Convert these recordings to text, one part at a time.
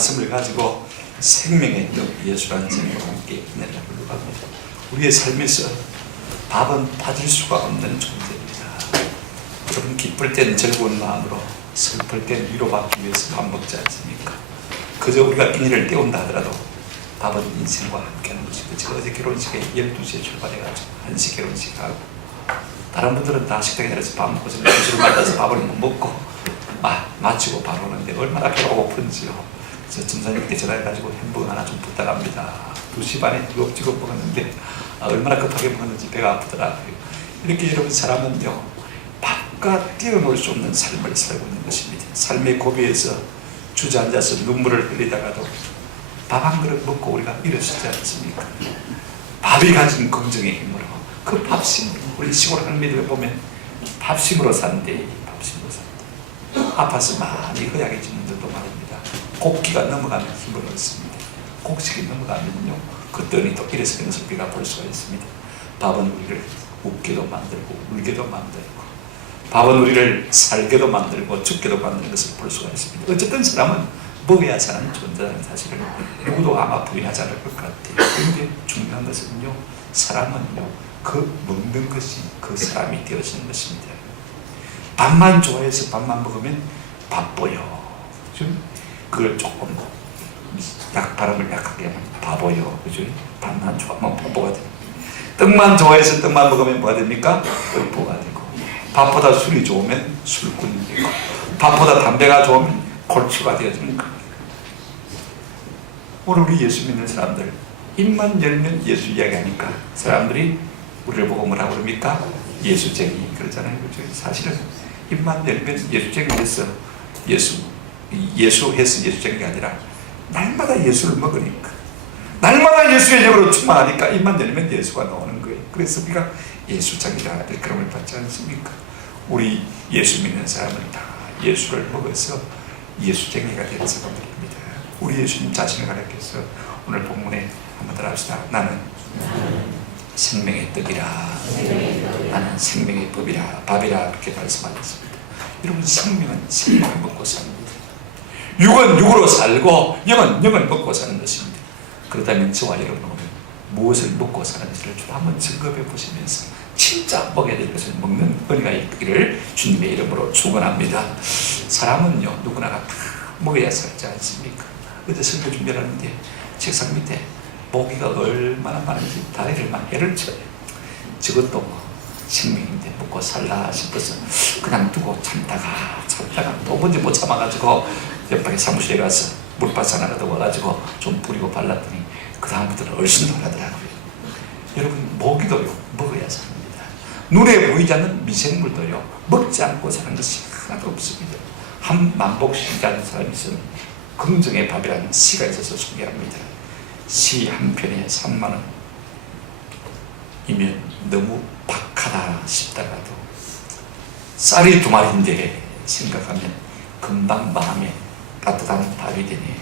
말씀을 가지고 생명의 떡 예수라는 제목으로 함께 은혜를 나누려고 합니다. 우리의 삶에서 밥은 빠질 수가 없는 존재입니다. 여러분, 기쁠 때는 즐거운 마음으로, 슬플 때는 위로받기 위해서 밥 먹지 않습니까? 그저 우리가 인일을 때운다 하더라도 밥은 인생과 함께하는 것이고, 제가 어제 결혼식에 12시에 출발해가지고 1시 결혼식하고, 다른 분들은 다 식당에 내려서 밥 먹고 저는 주스를 맞아서 밥을 못 먹고 마치고 바로 오는데 얼마나 배가 고픈지요. 그래서 점사님께 전화해가지고 햄버거 하나 좀 부탁합니다. 2시 반에 뜨겁지겁 먹었는데 얼마나 급하게 먹었는지 배가 아프더라고요. 이렇게 여러분, 사람은요, 밥과 뛰어놀 수 없는 삶을 살고 있는 것입니다. 삶의 고비에서 주저앉아서 눈물을 흘리다가도 밥 한 그릇 먹고 우리가 일어서지 않습니까? 밥이 가진 긍정의 힘으로, 그 밥심으로, 우리 시골 할머니들 보면 밥심으로 산대, 밥심으로 산대. 아파서 많이 허약해진 분들도 말입니다. 곡기가 넘어가면 힘을 얻습니다. 곡식이 넘어가면요, 그 뜬이 또 일어서는 것을 우리가 볼 수가 있습니다. 밥은 우리를 웃게도 만들고 울게도 만들고, 밥은 우리를 살게도 만들고 죽게도 만드는 것을 볼 수가 있습니다. 어쨌든 사람은 먹어야 사는 존재라는 사실을 누구도 아마 부인하지 않을 것 같아요. 그런데 중요한 것은요, 사람은요, 그 먹는 것이 그 사람이 되어지는 것입니다. 밥만 좋아해서 밥만 먹으면 바빠요. 그죠? 그걸 조금 발음을 약하게 하면 바보요. 그죠? 밥만 좋아하면 바보가 됩니다. 떡만 좋아해서 떡만 먹으면 뭐가 됩니까? øl보가 되고, 밥보다 술이 좋으면 술꾼이 되고, 밥보다 담배가 좋으면 골치가 되어지는 겁니다. 오늘 우리 예수 믿는 사람들, 입만 열면 예수 이야기하니까 사람들이 우리를 보고 뭐라고 그럽니까? 예수쟁이 그러잖아요. 그렇죠? 사실은 입만 열면 예수쟁이에서 예수해서 예수쟁이가 아니라 날마다 예수를 먹으니까, 날마다 예수의 영으로 충만하니까 입만 열면 예수가 나오는 거예요. 그래서 우리가 예수쟁이라 될 그름을 받지 않습니까? 우리 예수 믿는 사람은 다 예수를 먹어서 예수쟁이가 된 사람들입니다. 우리 예수님 자신을 가르쳐서 오늘 본문에 한번 따라합시다. 나는 생명의 떡이라, 나는 생명의 밥이라 이렇게 말씀하셨습니다. 여러분, 생명은 생명을 먹고 삽니다. 육은 육으로 살고 영은 영을 먹고 사는 것입니다. 그렇다면 저와 여러분은 무엇을 먹고 사는지를 좀 한번 점검해 보시면서 진짜 먹어야 될 것을 먹는 은혜가 있기를 주님의 이름으로 축원합니다. 사람은요, 누구나가 다 먹어야 살지 않습니까? 어제 설교 준비를 하는데 책상 밑에 모기가 얼마나 많은지 다리를 막 해를 쳐요. 저것도 생명인데 먹고 살라 싶어서 그냥 두고 참다가 도무지 못 참아가지고 옆방에 사무실에 가서 물밭 하나 가다 와가지고 좀 뿌리고 발랐더니 그 다음부터는 얼씬돌하더라고요. 여러분, 모기도요, 먹어야 삽니다. 눈에 보이지 않는 미생물도요, 먹지 않고 사는 것이 하나도 없습니다. 한만복시라는 사람이 있으면 긍정의 밥이라는 시가 있어서 소개합니다. 시 한 편에 3만 원이면 너무 박하다 싶다가도 쌀이 2마리인데 생각하면 금방 마음에 따뜻한 밥이 되네.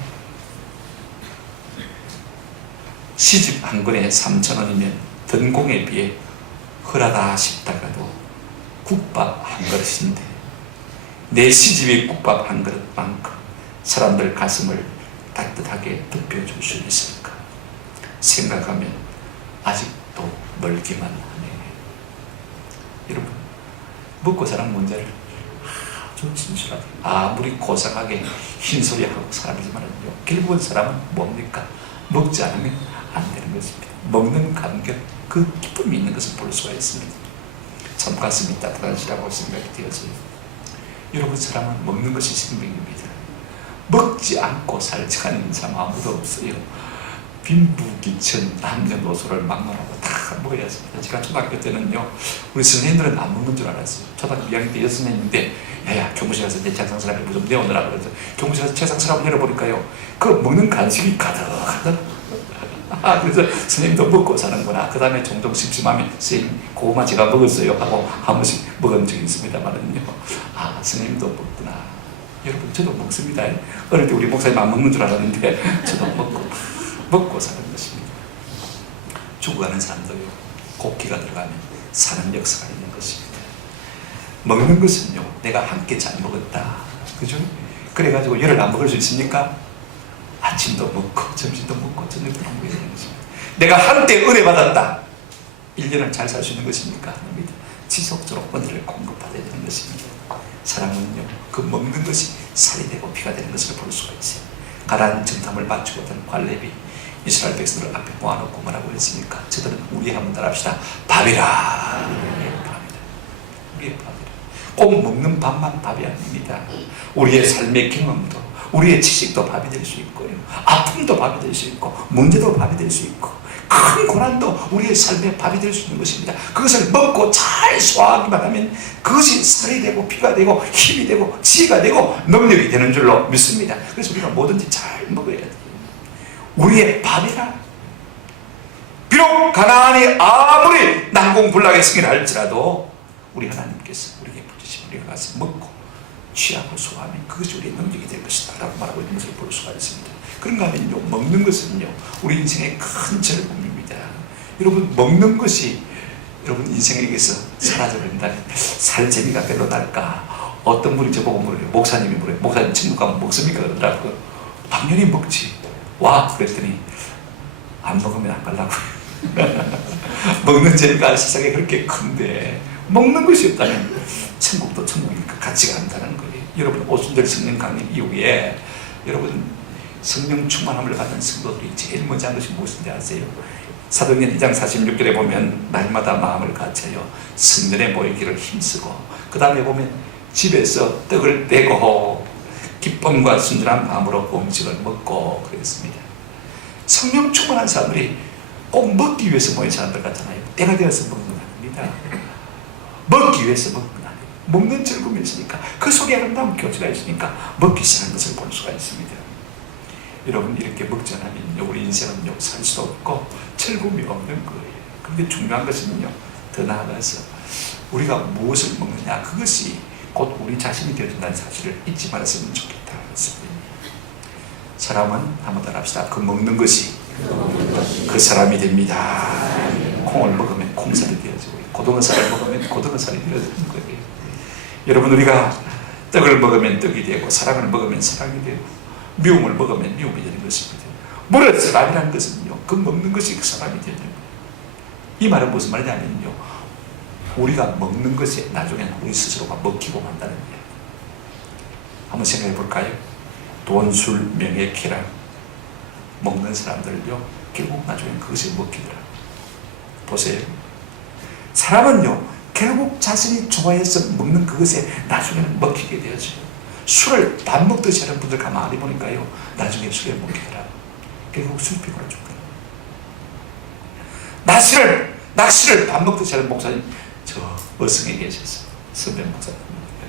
시집 한 권에 3,000원이면 전공에 비해 허하다 싶다가도 국밥 한 그릇인데 내 시집이 국밥 한 그릇만큼 사람들 가슴을 따뜻하게 덮여줄 수 있을까 생각하면 아직도 멀기만 하네. 여러분, 먹고 사는 문제를 아주 진솔하게, 아무리 고상하게 흰소리하고 살지만은요, 결국은 사람은 뭡니까? 먹지 않으면 안 되는 것입니다. 먹는 감격, 그 기쁨이 있는 것을 볼 수가 있습니다. 참 가슴이 따뜻하시라고 생각이 되어서요. 여러분, 사람은 먹는 것이 생명입니다. 먹지 않고 살지 않는 사람 아무도 없어요. 빈부귀천 남녀노소를 막론하고 다 먹어야 합니다. 제가 초등학교 때는요, 우리 선생님들은 안 먹는 줄 알았어요. 초등학교 2학년 때 여선생님인데, 야야, 교무실 가서 내 책상 서랍을 좀 내오느라 그래서 교무실 가서 책상 서랍을 열어보니까요, 그 먹는 간식이 가득하더라고요. 그래서 선생님도 먹고 사는구나. 그 다음에 종종 심심하면 선생님 그거만 제가 먹었어요 하고 한 번씩 먹은 적이 있습니다만은요, 선생님도 먹구나. 여러분, 저도 먹습니다. 어릴 때 우리 목사님 안 먹는 줄 알았는데 저도 먹고 사는 것입니다. 죽어가는 사람도요, 곡기가 들어가면 사는 역사가 있는 것입니다. 먹는 것은요, 내가 한 끼 잘 먹었다, 그죠? 그래가지고 열을 안 먹을 수 있습니까? 아침도 먹고 점심도 먹고 저녁도 먹어야 되는 것입니다. 내가 한때 은혜 받았다. 1년을 잘 살 수 있는 것입니까? 아닙니다. 지속적으로 은혜를 공급받아야 되는 것입니다. 사람은요, 그 먹는 것이 살이 되고 피가 되는 것을 볼 수가 있어요. 가라앉은 정탐을 맞추거든 갈렙이 이스라엘 백성들 앞에 모아놓고 뭐라고 했습니까? 저들은 우리 한번 따라합시다. 밥이라. 우리의 밥이라. 꼭 먹는 밥만 밥이 아닙니다. 우리의 삶의 경험도, 우리의 지식도 밥이 될 수 있고요, 아픔도 밥이 될 수 있고, 문제도 밥이 될 수 있고, 큰 고난도 우리의 삶의 밥이 될 수 있는 것입니다. 그것을 먹고 잘 소화하기만 하면 그것이 살이 되고 피가 되고 힘이 되고 지혜가 되고 능력이 되는 줄로 믿습니다. 그래서 우리가 뭐든지 잘 먹어야 돼요. 우리의 밥이라. 비록 가나안이 아무리 난공불락의 승리를 할지라도 우리 하나님께서 우리에게 부르시면 우리가 가서 먹고 취하고 소화하면 그것이 우리의 능력이 될 것이다 라고 말하고 있는 것을 볼 수가 있습니다. 그런가 하면요, 먹는 것은요 우리 인생의 큰 즐거움입니다. 여러분, 먹는 것이 여러분 인생에게서 사라져버린다면 살 재미가 별로 날까? 어떤 분이 저보고 물어요. 목사님이 물어요. 목사님 천국 가면 먹습니까? 그러더라고요. 당연히 먹지. 와, 그랬더니 안 먹으면 안 가려고요. 먹는 재미가 세상에 그렇게 큰데 먹는 것이 없다면 천국도 천국이니까 가치가 안다는 거예요. 여러분, 오순절 성령 강림 이후에 여러분 성령 충만함을 받은 성도들이 제일 먼저 한 것이 무엇인지 아세요? 사도행전 2장 46절에 보면 날마다 마음을 갖춰요. 성전에 모이기를 힘쓰고, 그 다음에 보면 집에서 떡을 떼고 기쁨과 순전한 마음으로 음식을 먹고 그랬습니다. 성령 충만한 사람들이 꼭 먹기 위해서 모인 사람들 같잖아요. 때가 되어서 먹는 건 아닙니다. 먹기 위해서 먹는 건 아니에요. 먹는 즐거움이 있으니까, 그 속에 아름다운 교제가 있으니까 먹기 시작하는 것을 볼 수가 있습니다. 여러분, 이렇게 먹지 않으면 우리 인생은요 살 수도 없고 즐거움이 없는 거예요. 그런데 중요한 것은요, 더 나아가서 우리가 무엇을 먹느냐, 그것이 곧 우리 자신이 되어준다는 사실을 잊지 말았으면 좋겠다는 말씀입니다. 사람은 한번 따라합시다. 그 먹는 것이 그 사람이 됩니다. 콩을 먹으면 콩살이 되어지고요, 고등어살을 먹으면 고등어살이 되어지는 거예요. 여러분, 우리가 떡을 먹으면 떡이 되고, 사랑을 먹으면 사랑이 되고, 미움을 먹으면 미움이 되는 것입니다. 물의 사람이라는 것은요, 그 먹는 것이 그 사람이 되는 거예요. 이 말은 무슨 말이냐면요, 우리가 먹는 것이 나중에는 우리 스스로가 먹히고 만다는 거예요. 한번 생각해 볼까요? 돈, 술, 명예, 쾌락 먹는 사람들요 결국 나중에는 그것이 먹히더라. 보세요. 사람은요 결국 자신이 좋아해서 먹는 그것에 나중에는 먹히게 되어져요. 술을 밥 먹듯이 하는 분들 가만히 보니까요, 나중에 술에 먹히더라. 결국 술 피고는 죽더라. 낚시를 밥 먹듯이 하는 목사님, 저 어성에 계셔서 선배 목사님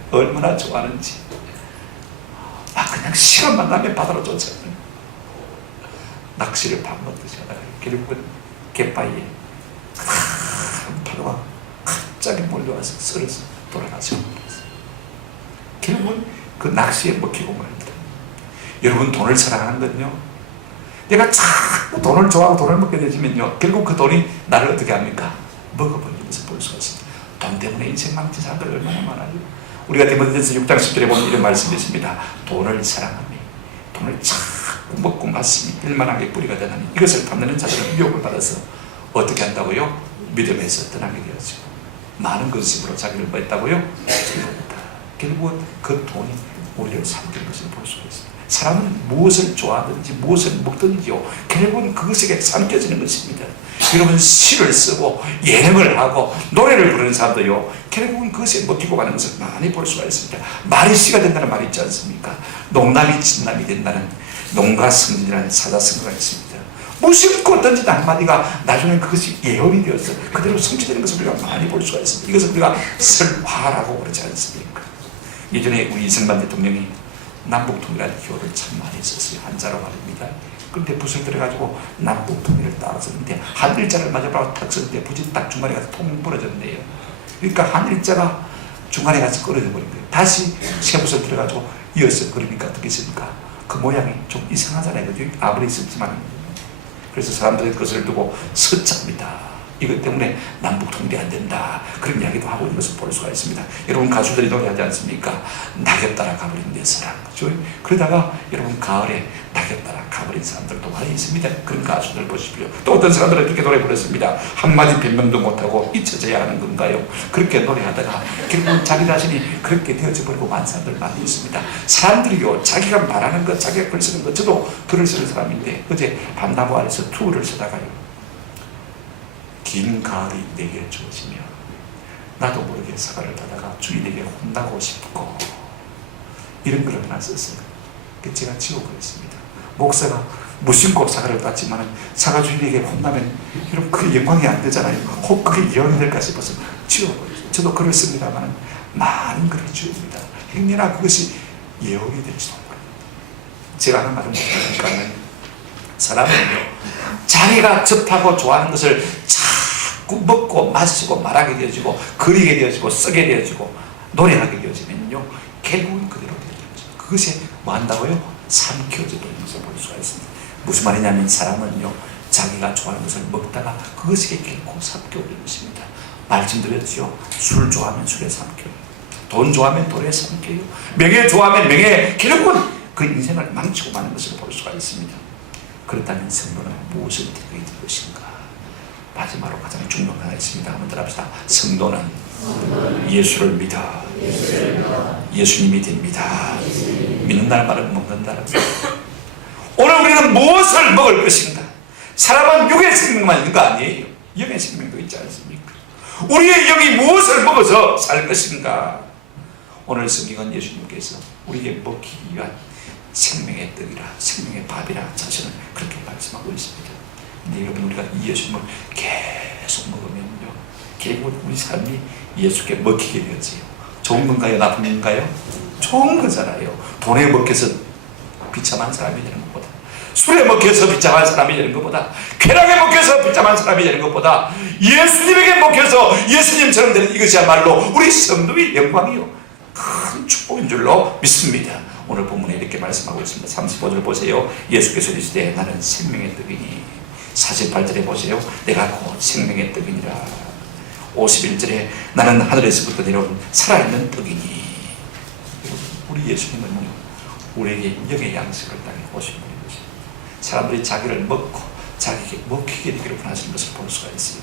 얼마나 좋아하는지, 그냥 시간만 나면 바다로 쫓아가요. 낚시를 밥 먹듯이 하다가 결국은 갯바위에 큰 파도가 갑자기 몰려와서 썰어서 돌아가시고 그랬어요. 결국은 그 낚시에 먹히고 말입니다. 여러분, 돈을 사랑하는 건요, 내가 자꾸 돈을 좋아하고 돈을 먹게 되지면요 결국 그 돈이 나를 어떻게 합니까? 먹어버리는 것을 볼 수가 있습니다. 돈 때문에 인생 망친 사람들 얼마나 많아요. 우리가 디모데전서 6장 10절에 보면 이런 말씀이 있습니다. 돈을 사랑하며 돈을 자꾸 먹고 마시며 일만하게 뿌리가 되나니 이것을 탐내는 자들은 유혹을 받아서 어떻게 한다고요? 믿음에서 떠나게 되어지고 많은 것으로 자기를 뭐 했다고요? 즐겁다. 결국은 그 돈이 우리를 삼키는 것을 볼 수가 있습니다. 사람은 무엇을 좋아하든지 무엇을 먹든지요 결국은 그것에게 삼켜지는 것입니다. 여러분, 시를 쓰고 예능을 하고 노래를 부르는 사람도요 결국은 그것에 먹히고 가는 것을 많이 볼 수가 있습니다. 말이 시가 된다는 말이 있지 않습니까? 농담이 진담이 된다는 농가성진이라는 사자성어가 있습니다. 무심코 던지는 한마디가 나중에 그것이 예언이 되어서 그대로 성취되는 것을 우리가 많이 볼 수가 있습니다. 이것을 우리가 설화라고 그러지 않습니까? 예전에 우리 이승만 대통령이 남북통일한 기호를 참 많이 썼어요. 한자로 말입니다. 그런데 붓을 들여가지고 남북통일을 딱 썼는데 한일자를 마저바로 딱 썼는데 붓이 딱 중간에 가서 통 부러졌네요. 그러니까 한일자가 중간에 가서 끊어져 버린 거예요. 다시 새 붓을 들여가지고 이어서 그러니까 어떻게 있습니까? 그 모양이 좀 이상하잖아요. 그죠? 아무리 썼지만. 그래서 사람들이 그것을 두고 서자입니다. 이것 때문에 남북 통일이 안 된다, 그런 이야기도 하고 있는 것을 볼 수가 있습니다. 여러분, 가수들이 노래하지 않습니까? 낙엽 따라 가버린 내 사랑. 그렇죠? 그러다가 여러분, 가을에 낙엽 따라 가버린 사람들도 많이 있습니다. 그런 가수들 보십시오. 또 어떤 사람들은 이렇게 노래 부르습니다. 한마디 변명도 못하고 잊혀져야 하는 건가요? 그렇게 노래하다가 결국은 자기 자신이 그렇게 되어져 버리고 만 사람들 많이 있습니다. 사람들이요, 자기가 말하는 것, 자기가 글 쓰는 것, 저도 글을 쓰는 사람인데 어제 밤나무 아래서 투어를 쓰다가요, 긴 가을이 내게 주어지며 나도 모르게 사과를 따다가 주인에게 혼나고 싶고, 이런 글을 하나 썼어요. 제가 지워버렸습니다. 목사가 무심코 사과를 땄지만 사과 주인에게 혼나면 이런 그 영광이 안 되잖아요. 혹 그게 예언이 될까 싶어서 지워버렸어요. 저도 글을 씁니다만 많은 글을 지웁니다. 행여나 그것이 예언이 될지도 모릅니다. 제가 하는 말은 뭐냐면, 사람은요, 자기가 접하고 좋아하는 것을 자꾸 먹고 마시고 말하게 되어지고 그리게 되어지고 쓰게 되어지고 노래하게 되어지면요, 결국은 그대로 되어지죠. 그것이 뭐 한다고요? 삼켜져 버리는 것을 볼 수가 있습니다. 무슨 말이냐면, 사람은요, 자기가 좋아하는 것을 먹다가 그것이 결코 삼켜버리는 것입니다. 말씀드렸죠. 술 좋아하면 술에 삼켜요. 돈 좋아하면 돈에 삼켜요. 명예 좋아하면 명예, 결국은 그 인생을 망치고 마는 것을 볼 수가 있습니다. 그렇다면 성도는 무엇을 되게 될 것인가? 마지막으로 가장 중요한 하나 있습니다. 한번 들어봅시다. 성도는 예수를 믿어. 예수님이 됩니다. 믿는다는 말은 먹는다는 말. 오늘 우리는 무엇을 먹을 것인가? 사람은 육의 생명만 있는 거 아니에요. 영의 생명도 있지 않습니까? 우리의 영이 무엇을 먹어서 살 것인가? 오늘 성경은 예수님께서 우리에게 먹기 위한 생명의 떡이라, 생명의 밥이라 자신은 그렇게 말씀하고 있습니다. 근데 여러분, 우리가 이 예수님을 계속 먹으면요, 결국 우리 삶이 예수께 먹히게 되어져요. 좋은 건가요? 나쁜 건가요? 좋은 거잖아요. 돈에 먹혀서 비참한 사람이 되는 것보다, 술에 먹혀서 비참한 사람이 되는 것보다, 쾌락에 먹혀서 비참한 사람이 되는 것보다, 예수님에게 먹혀서 예수님처럼 되는 이것이야말로 우리 성도의 영광이요, 큰 축복인 줄로 믿습니다. 오늘 본문에 이렇게 말씀하고 있습니다. 35절 보세요. 예수께서 이르시되 나는 생명의 떡이니. 48절에 보세요. 내가 곧 생명의 떡이니라. 51절에 나는 하늘에서부터 내려온 살아있는 떡이니. 우리 예수님은요, 우리에게 영의 양식을 땅에 오신 분인 것입니다. 사람들이 자기를 먹고 자기에게 먹히게 되기를 원하시는 것을 볼 수가 있어요.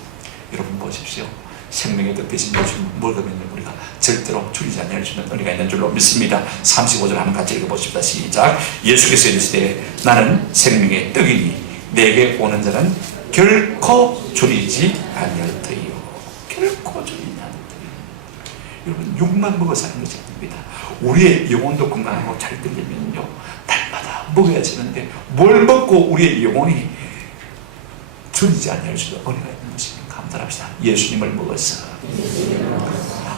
여러분 보십시오. 생명의 떡 대신 예수님 먹으면 우리가 절대로 줄이지 않을 수 있는 은혜가 있는 줄로 믿습니다. 35절 한번 같이 읽어보십시다. 시작. 예수께서 이르시되 나는 생명의 떡이니 내게 오는 자는 결코 줄이지 아니할 터이요. 결코 줄이지 않을 터이요. 여러분, 육만 먹어 사는 것이 아닙니다. 우리의 영혼도 건강하고 잘 되려면요, 날마다 먹어야 되는데 뭘 먹고 우리의 영혼이 줄이지 아니할 수 있는 은혜가 있는 것입니다. 감사합시다. 예수님을 먹어서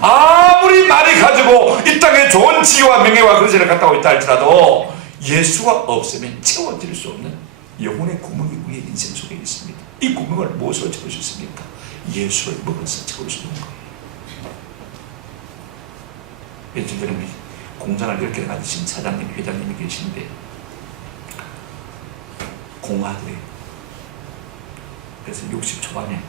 아무리 많이 가지고 이 땅에 좋은 지위와 명예와 그릇을 갖다 있다 할지라도 예수가 없으면 채워질 수 없는 영혼의 구멍이 우리의 인생 속에 있습니다. 이 구멍을 무엇으로 채울 수 있습니까? 예수를 먹어서 채울 수 있는 거예요. 며칠 전에 공장을 10개를 가지신 사장님, 회장님이 계신데 공아들이, 그래서 60 초반에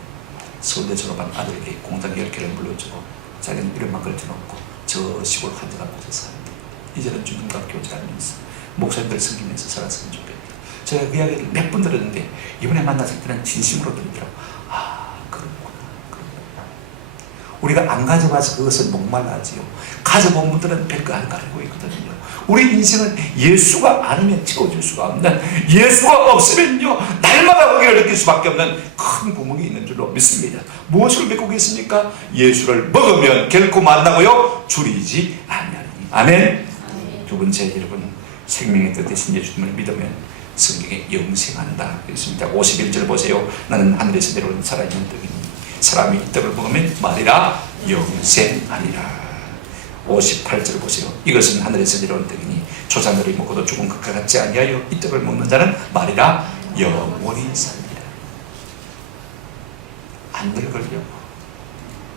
서울대 졸업한 아들에게 공장 10개를 물려주고 자기는 이름만 걸쳐놓고 저 시골 한적한 곳에 삽니다. 이제는 주민과 교제하면서 목사님들 섬기면서 살았으면 좋겠다. 제가 그 이야기를 몇 번 들었는데 이번에 만났을 때는 진심으로 들리더라고요. 아, 그렇구나. 우리가 안 가져봐서 그것을 목말라하지요. 가져본 분들은 별거 안 가지고 있거든요. 우리 인생은 예수가 아니면 채워줄 수가 없는, 예수가 없으면요 날마다 거기를 느낄 수밖에 없는 큰 구멍이 있는 줄로 믿습니다. 무엇을 믿고 계십니까? 예수를 먹으면 결코 만나고요 줄이지 아니하리니. 아멘. 두 번째, 여러분, 생명의 뜻 대신 예수님을 믿으면 성경에 영생한다 그랬습니다. 51절 보세요. 나는 하늘에서 내려온 살아있는 떡이니 사람이 이 떡을 먹으면 말이라 영생하리라. 58절 보세요. 이것은 하늘에서 내려온 떡이니 조상들이 먹고도 죽은 것과 같지 아니하여 이 떡을 먹는 자는 말이라 영원히 살리라. 안 늙으려고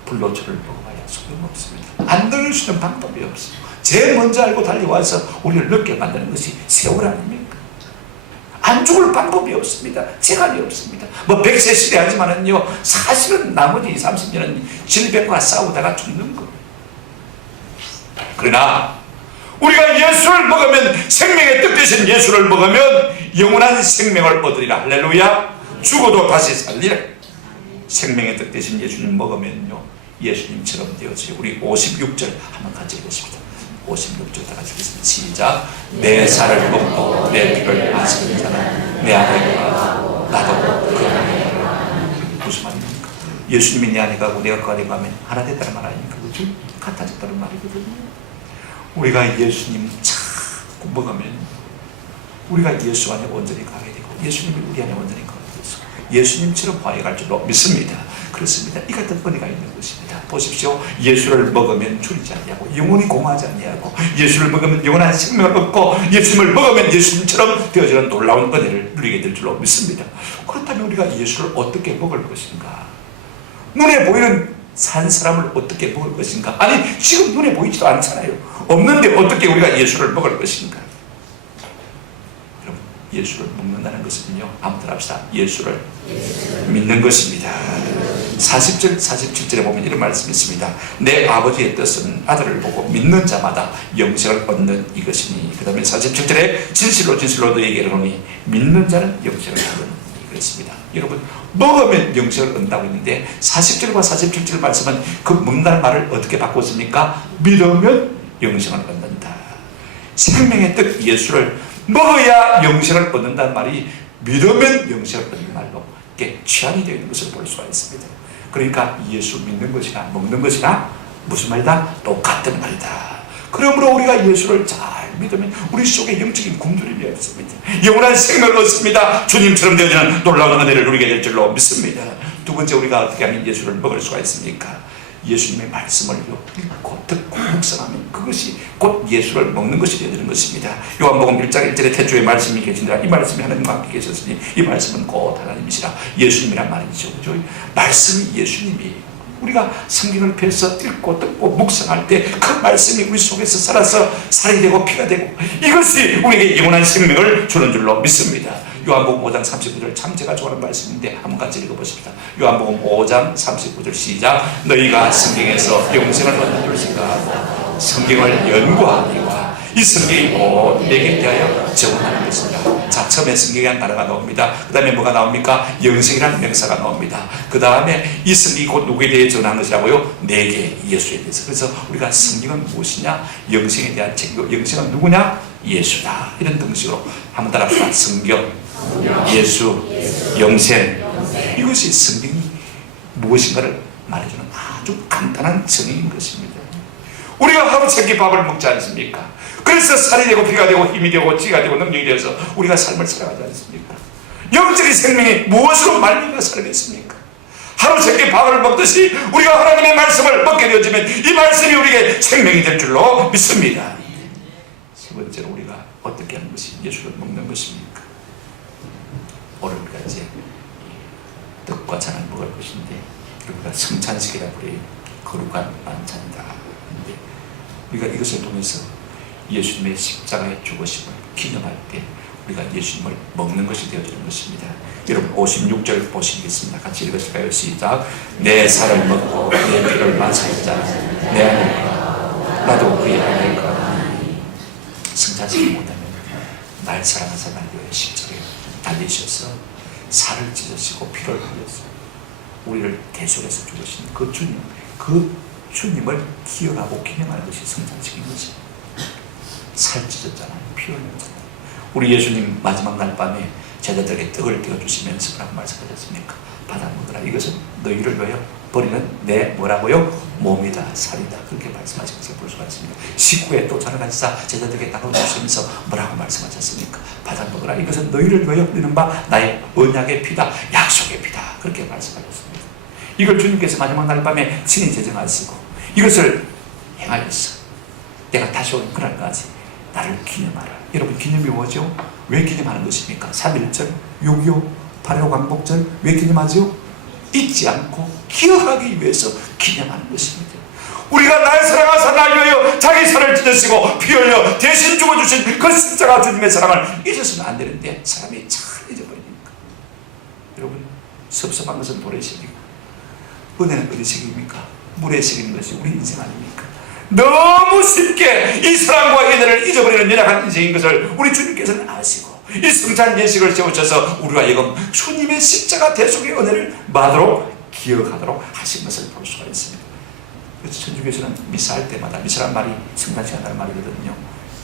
불로초를 먹어봐야 소용없습니다. 안 늙을 수 있는 방법이 없어요. 제일 먼저 알고 달려와서 우리를 늙게 만드는 것이 세월 아닙니까? 안 죽을 방법이 없습니다. 재간이 없습니다. 뭐 100세 시대 하지만은요, 사실은 나머지 20, 30년은 질병과 싸우다가 죽는 거예요. 그러나 우리가 예수를 먹으면, 생명의 뜻 되신 예수를 먹으면 영원한 생명을 얻으리라. 할렐루야. 죽어도 다시 살리라. 생명의 뜻 되신 예수님 먹으면요, 예수님처럼 되어져요. 우리 56절 한번 같이 읽으십시다. 56절 다 같이 읽겠습니다. 시작. 내 살을 먹고 내 피를 마시는 자는 내 안에 거하고 나도 그 안에 거하리라. 무슨 말입니까? 예수님이 내 안에 가고 내가 그 안에 가면 하나 됐다는 말 아닙니까? 그렇죠? 같아졌다는 말이거든요. 우리가 예수님 자꾸 먹으면 우리가 예수 안에 온전히 가게 되고 예수님이 우리 안에 온전히 가게 되서 예수님처럼 화해갈 줄로 믿습니다. 그렇습니다. 이 같은 은혜가 있는 것입니다. 보십시오. 예수를 먹으면 줄이지 아니하고 영원히 공하지 아니하고 예수를 먹으면 영원한 생명을 얻고 예수님을 먹으면 예수님처럼 되어지는 놀라운 은혜를 누리게 될 줄로 믿습니다. 그렇다면 우리가 예수를 어떻게 먹을 것인가? 눈에 보이는 산 사람을 어떻게 먹을 것인가? 아니, 지금 눈에 보이지도 않잖아요. 없는데 어떻게 우리가 예수를 먹을 것인가? 여러분, 예수를 먹는다는 것은요, 아무튼 합시다. 예수를 믿는 것입니다. 40절, 47절에 보면 이런 말씀이 있습니다. 내 아버지의 뜻은 아들을 보고 믿는 자마다 영생을 얻는 이것이니. 그 다음에 47절에 진실로 진실로 너에게 이르노니 믿는 자는 영생을 얻는 이것입니다. 여러분, 먹으면 영생을 얻는다고 했는데 40절과 47절 말씀은 그 먹는다는 말을 어떻게 바꿨습니까? 믿으면 영생을 얻는다. 생명의 뜻 예수를 먹어야 영생을 얻는다는 말이 믿으면 영생을 얻는 말로 이렇게 취한이 되어 있는 것을 볼 수가 있습니다. 그러니까 예수 믿는 것이나 먹는 것이나 무슨 말이다? 똑같은 말이다. 그러므로 우리가 예수를 잘 믿으면 우리 속에 영적인 굶주림이 없습니다. 영원한 생명을 얻습니다. 주님처럼 되어지는 놀라운 은혜를 누리게 될 줄로 믿습니다. 두 번째, 우리가 어떻게 하면 예수를 먹을 수가 있습니까? 예수님의 말씀을 읽고 듣고 묵상하면 그것이 곧 예수를 먹는 것이 되는 것입니다. 요한복음 1장 1절에 태초에 말씀이 계시니라. 이 말씀이 하나님과 함께 계셨으니 이 말씀은 곧 하나님이시라. 예수님이란 말이죠. 그죠? 말씀이 예수님이에요. 우리가 성경을 펴서 읽고 듣고 묵상할 때 그 말씀이 우리 속에서 살아서 살이 되고 피가 되고 이것이 우리에게 영원한 생명을 주는 줄로 믿습니다. 요한복음 5장 39절 참 제가 좋아하는 말씀인데 한번 같이 읽어보십시다. 요한복음 5장 39절 시작. 너희가 성경에서 영생을 얻는 줄 생각하고 성경을 연구하니와 이 성경이 곧 내게 대하여 증언하는 것이다. 자, 처음에 성경이라는 단어가 나옵니다. 그 다음에 뭐가 나옵니까? 영생이라는 명사가 나옵니다. 그 다음에 이 성경이 곧 누구에 대해 증언하는 것이라고요? 내게, 예수에 대해서. 그래서 우리가 성경은 무엇이냐? 영생에 대한 책이고 영생은 누구냐? 예수다. 이런 등식으로 한번 따라합시다. 성경, 예수, 영생. 이것이 성경이 무엇인가를 말해주는 아주 간단한 정의인 것입니다. 우리가 하루 세끼 밥을 먹지 않습니까? 그래서 살이 되고 피가 되고 힘이 되고 지가 되고 능력이 되어서 우리가 삶을 살아가지 않습니까? 영적인 생명이 무엇으로 말미암아 살겠습니까? 하루 세끼 밥을 먹듯이 우리가 하나님의 말씀을 먹게 되어지면 이 말씀이 우리에게 생명이 될 줄로 믿습니다. 세 번째로 우리가 어떻게 하는 것이 예수를 먹는 것입니까? 오늘 우리가 이제 떡과 잔을 먹을 것인데 우리가 성찬식이라고 그래요. 거룩한 만찬이다. 근데 우리가 이것을 통해서 예수님의 십자가의 죽으심을 기념할 때 우리가 예수님을 먹는 것이 되어지는 것입니다. 여러분 56절 보시겠습니다. 같이 읽으실까요? 시작. 내 살을 먹고 내 피를 마시는 자는 내 안에 거하고 나도 그의 안에 거하니. 성찬식이 뭐냐면 날 사랑하사 날 위하여 십자가에 달리셔서 살을 찢으시고 피를 흘려서 우리를 대속해서 죽으신 그 주님, 그 주님을 기억하고 기념하는 것이 성찬식인 것입니다. 살 찢었잖아요. 피 흘렸잖아요. 우리 예수님 마지막 날 밤에 제자들에게 떡을 떼어주시면서 뭐라고 말씀하셨습니까? 받아 먹으라. 이것은 너희를 위하여 버리는 내 뭐라고요? 몸이다, 살이다. 그렇게 말씀하신 것을 볼 수가 있습니다. 식후에 또 잔을 가지사 제자들에게 나눠주시면서 뭐라고 말씀하셨습니까? 받아 먹으라. 이것은 너희를 위하여 흘리는 바 나의 언약의 피다, 약속의 피다. 그렇게 말씀하셨습니다. 이걸 주님께서 마지막 날 밤에 친히 제정하시고 이것을 행하였어. 내가 다시 오는 그날까지 나를 기념하라. 여러분 기념이 뭐죠? 왜 기념하는 것입니까? 3.1절, 6.25, 8.15 광복절 왜 기념하죠? 잊지 않고 기억하기 위해서 기념하는 것입니다. 우리가 날 사랑하사 날 위하여 자기 살을 찢으시고 피 흘려 대신 죽어주신 그 십자가 주님의 사랑을 잊어서는 안 되는데 사람이 참 섭섭한 것은 돌의 색이고 은혜는 어디 색입니까? 물에 새기는 것이 우리 인생 아닙니까? 너무 쉽게 이 사랑과 은혜를 잊어버리는 연약한 인생인 것을 우리 주님께서는 아시고 이 성찬 예식을 세우셔서 우리와 이금 주님의 십자가 대속의 은혜를 받도록 기억하도록 하신 것을 볼 수가 있습니다. 그래서 천주교에서는 미사할 때마다, 미사란 말이 성찬시간이라는 말이거든요.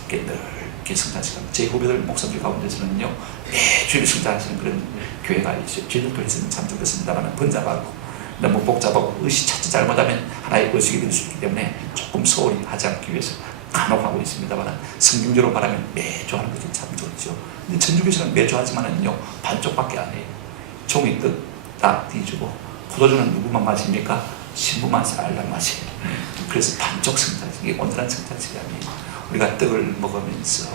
넓게 성찬시간, 제 후배들 목사들 가운데서는요 매주 성찬하시는 그런 교회가 있어요. 저희들도 있으면 참 좋겠습니다만 번잡하고 너무 복잡하고 의식 잘못하면 하나의 의식이 될 수 있기 때문에 조금 소홀히 하지 않기 위해서 간혹 하고 있습니다만, 성경적으로 말하면 매주 하는 것이 참 좋죠. 근데 천주교에서는 매주 하지만은요 반쪽밖에 안 해요. 종이 딱 뒤주고 포도주는 누구만 마십니까? 신부만 살랑 마셔요. 그래서 반쪽 성찬식이 온전한 성찬식이 아니에요. 우리가 떡을 먹으면서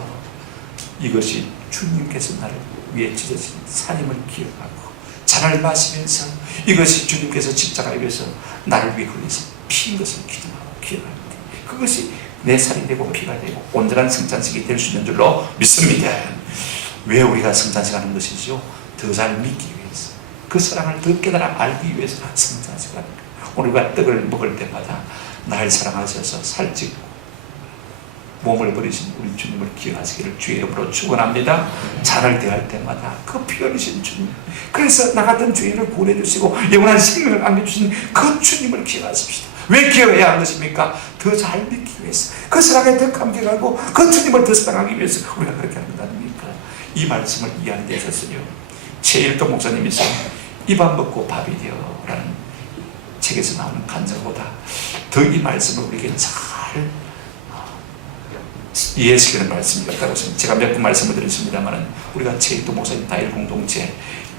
이것이 주님께서 나를 위해 찢어진 살임을 기억하고, 잔을 마시면서 이것이 주님께서 십자가에 위해서 나를 위해 흘리신 피인 것을 기도하고 기억합니다. 그것이 내 살이 되고 피가 되고 온전한 성찬식이 될 수 있는 줄로 믿습니다. 왜 우리가 성찬식 하는 것이죠? 더 잘 믿기 위해서, 그 사랑을 더 깨달아 알기 위해서 성찬식을 하는 거예요. 우리가 떡을 먹을 때마다 날 사랑하셔서 살찌고 몸을 버리신 우리 주님을 기억하시기를 주의 이름으로 축원합니다. 잔을 대할 때마다 그 피 흘리신 주님, 그래서 나 같은 죄인을 구원해 주시고 영원한 생명을 안겨주신 그 주님을 기억하십시다. 왜 기억해야 하는 것입니까? 더 잘 믿기 위해서, 그 사랑에 더 감격하고 그 주님을 더 사랑하기 위해서 우리가 그렇게 하는 것 아닙니까? 이 말씀을 이해하는 데 있어서요, 최일동 목사님께서 입안 먹고 밥이 되어 라는 책에서 나오는 간증보다 더 이 말씀을 우리에게 잘 이해시키는 말씀이 같다고 생각합니다. 제가 몇 번 말씀을 드렸습니다만, 우리가 최일동 목사님 다일 공동체,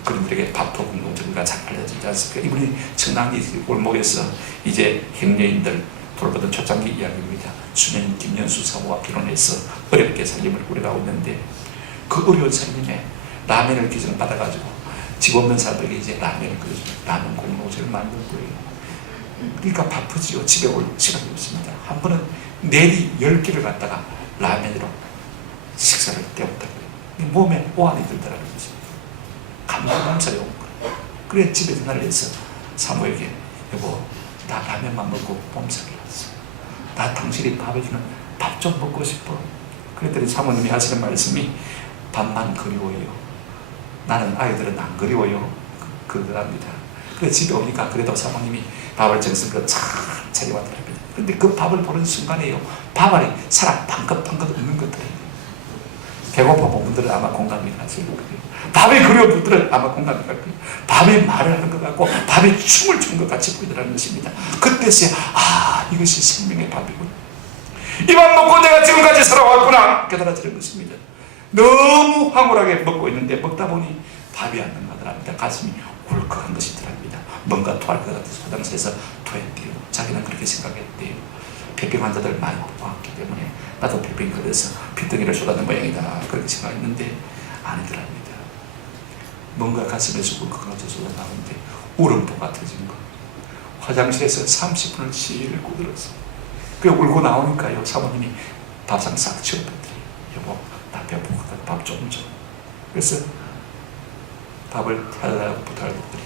그분들에게 밥토 공동체 우리가 잘 알려지지 않습니까? 이분이 청량리 골목에서 이제 행여인들 돌보던 초창기 이야기입니다. 수녀인 김연수 사모와 결혼해서 어렵게 살림을 꾸려가고 있는데, 그 어려운 살림에 라면을 기증을 받아가지고 집 없는 사람들에게 이제 라면을 끓여주는 라면 공동체를 만든 거예요. 그러니까 바쁘지요. 집에 올 시간이 없습니다. 한 번은 내리 10개를 갖다가 라면으로 식사를 때웠다고요. 몸에 오한이 들더라는 것입니다. 감사에 온 거예요. 그래 집에 전화를 해서 사모에게, 여보 나 라면만 먹고 몸살이 났어. 나 당신이 밥 해주는 밥 좀 먹고 싶어. 그랬더니 사모님이 하시는 말씀이, 밥만 그리워요. 나는 아이들은 안 그리워요. 그러더랍니다. 그래 집에 오니까 그래도 사모님이 밥을 정성껏 잘 차려왔더랍니다. 근데 그 밥을 보는 순간에요, 밥 안에 살아 방긋방긋 웃는 것들이에요. 배고파 본 분들은 아마 공감이 가실 거예요. 밥이 그리운 분들은 아마 공감이 갈 거예요. 밥이 말을 하는 것 같고 밥이 춤을 추는 것 같이 보이더라는 것입니다. 그때서야 이것이 생명의 밥이구나, 이 밥 먹고 내가 지금까지 살아왔구나 깨달아지는 것입니다. 너무 황홀하게 먹고 있는데 먹다 보니 밥이 안 넘어가더랍니다. 가슴이 울컥한 것이더랍니다. 뭔가 토할 것 같아서 화장실에서 토했대요. 자기는 그렇게 생각했대요. 폐병 환자들 많이 보았기 때문에 나도 폐병이 걸려서 피덩이를 쏟아낸 모양이다 그렇게 생각했는데 아니더랍니다. 뭔가 가슴에서 울컥하면서 쏟아나오는데 울음보 같아진 거. 화장실에서 30분을 시를 꾸들었어요. 그래 울고 나오니까요, 사모님이 밥상 싹 치워봤더니, 여보 나 배고픈 것 같아, 밥 좀 줘. 그래서 밥을 하려고 부탁을 했더니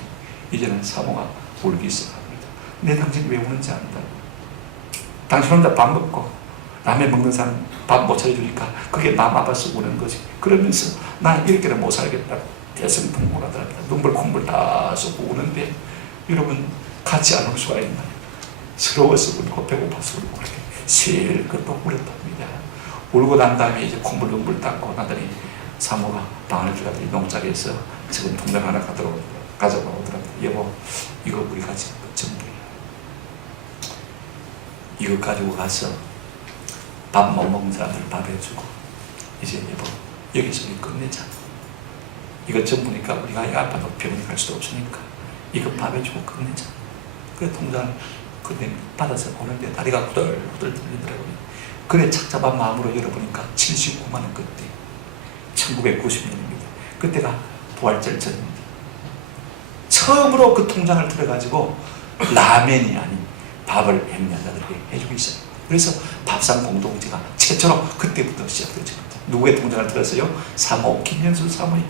이제는 사모가 울기 시작합니다. 내 당신이 왜 우는지 안다고. 당신 혼자 밥 먹고 라면 먹는 사람 밥 못 차려주니까 그게 마음 아파서 우는 거지. 그러면서 난 이렇게는 못 살겠다고 대성통곡하더랍니다. 눈물 콧물 다 쏟고 우는데, 여러분 같이 안 울 수가 있나요? 서러워서 울고 배고파서 울고 그렇게 실컷 또 울었답니다. 울고 난 다음에 이제 콧물 눈물 닦고 나더니 사모가 방을 들어가더니 농자리에서 지금 통장 하나 가져가 오더랍니다. 여보 이거 우리 가진 거 전부야. 이거 가지고 가서 밥 못 먹는 사람들 밥 해주고 이제 여보 여기서 우리 끝내자. 이거 전부니까 우리가 애 아파도 병원에 갈 수도 없으니까 이거 밥 해주고 끝내자. 그래 통장 그때 받아서 오는데 다리가 후들후들 들리더라고요. 그래 착잡한 마음으로 열어보니까 79만 원 그때 1990년입니다. 그때가 부활절 전입니다. 처음으로 그 통장을 들어가지고 라면이 아닌 밥을 행렬자들에게 해주고 있어요. 그래서 밥상 공동체가 최초로 그때부터 시작되죠. 누구의 통장을 들었어요? 사모 김현수 사모님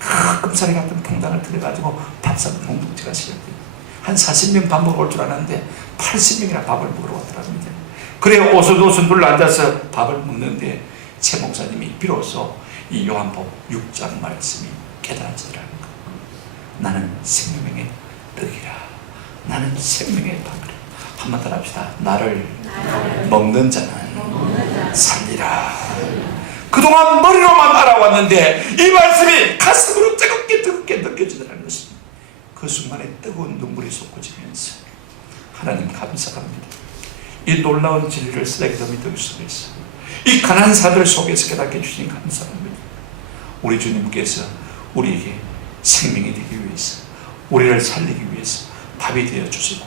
금사리 같은 통단을 들여가지고 밥상 공동체가 시작돼요. 한 40명 밥 먹으러 올 줄 알았는데 80명이나 밥을 먹으러 왔더랍니다. 그래 오순도순 둘러앉아서 밥을 먹는데 최 목사님이 비로소 이 요한복음 6장 말씀이 깨달아지더라는 거. 나는 생명의 떡이라. 나는 생명의 밥이라. 한번 더 합시다. 나를 먹는 자는 살리라. 그동안 머리로만 알아왔는데 이 말씀이 가슴으로 뜨겁게 느껴지더라는 것입니다. 그 순간에 뜨거운 눈물이 솟구치면서 하나님 감사합니다. 이 놀라운 진리를 쓰레기 더미 속에서 이 가난한 사람들 속에서 깨닫게 주신 감사합니다. 우리 주님께서 우리에게 생명이 되기 위해서, 우리를 살리기 위해서 밥이 되어 주시고,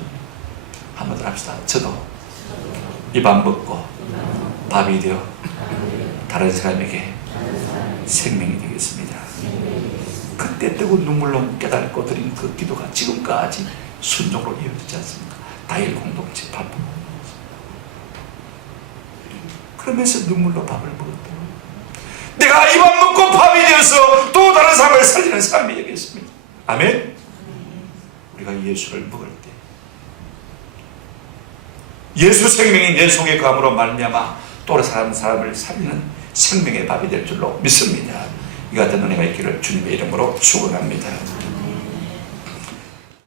한번 더 합시다. 저도 이 밥 먹고 밥이 되어 다른 사람에게 생명이 되겠습니다. 그때 뜨거운 눈물로 깨닫고 드린 그 기도가 지금까지 순종으로 이어지지 않습니까? 다일 공동체 밥 먹는 그러면서 눈물로 밥을 먹었다고. 내가 이 밥 먹고 밥이 되어서 또 다른 사람을 살리는 사람이 되겠습니다. 아멘. 우리가 예수를 먹을 때 예수 생명이 내 속에 감으로 말미암아 또 다른 사람을 살리는 생명의 밥이 될 줄로 믿습니다. 이 같은 은혜가 있기를 주님의 이름으로 축원합니다.